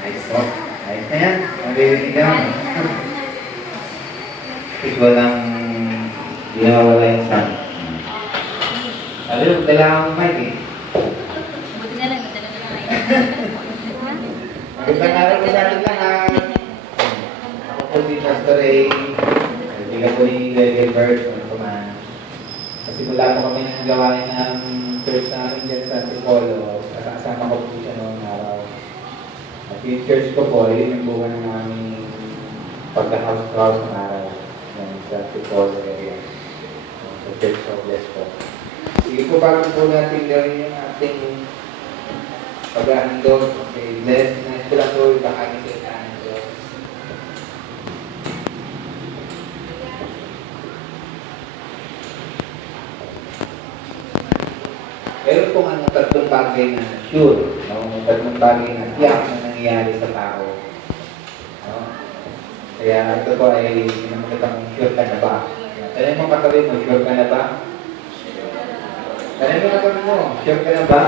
Ayos po. Ayos na yan. Maririnig ka. Kasi walang hindi nawawala yung sound. Sabi mo, kailangan mic eh. Buti na lang, nadala na lang ngayon. Magandang araw po sa atin lahat. Ako po si Pastor Ray. Kaibigan po ni Gilbert. Kasi mula po kami ng gawain ng church namin dyan sa Antipolo. Kasama ko po siya noong araw. At yung church ko po, yun yung bunga ng aming pagka-house-to-house ng araw. Yan sa Antipolo area. Sa Church of Bless po. Sige po, bago po natin gawin yung ating pag-ahandog. Okay, bless. Nais ko lang po yung bakagin sa ahandog. Meron pong tatlong bagay na sure, no? Tatlong bagay na tiyak na nangyayari sa tao. No? Kaya ito po ay pinamagandang sure ka na ba? Tanay mo katabi mo, sure ka na ba? Tanay mo katabi mo, sure ka na ba?